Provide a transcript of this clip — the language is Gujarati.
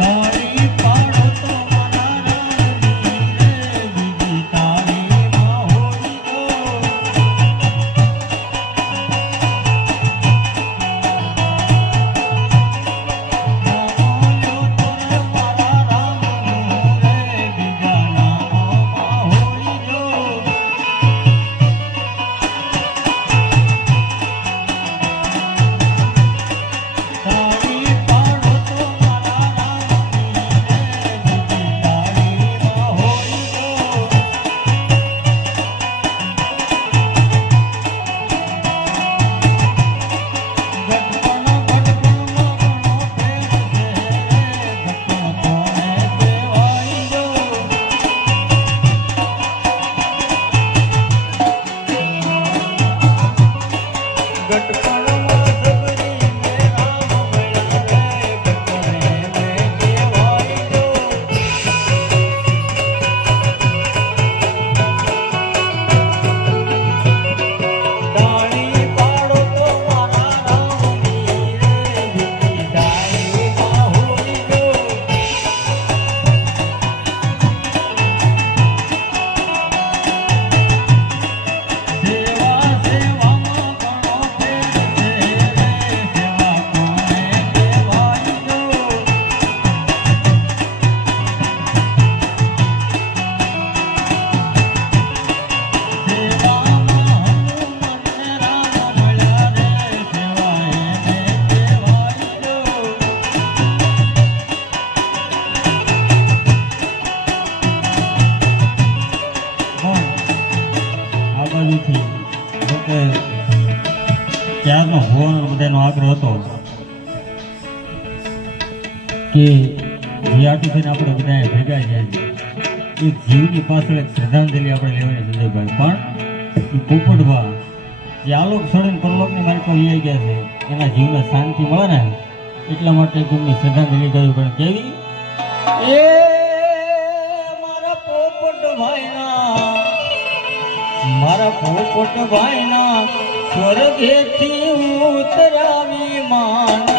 Bye. બધાનો આગ્રહ હતો કે જીઆરટીસીને આપણે બધાએ ભેગા જાય એ જીવની પાછળ એક શ્રદ્ધાંજલિ આપણે લેવાની સંજયભાઈ પણ પોપટભા જે આલોક સળન પરલોકની માર્ગમાં લઈ ગયા છે, એના જીવને શાંતિ મળે ને એટલા માટે એમની શ્રદ્ધાંજલિ કરવી પણ કેવી? એ મારા પોપટ ભાઈના સ્વર્ગેથી ઉતરાવી માન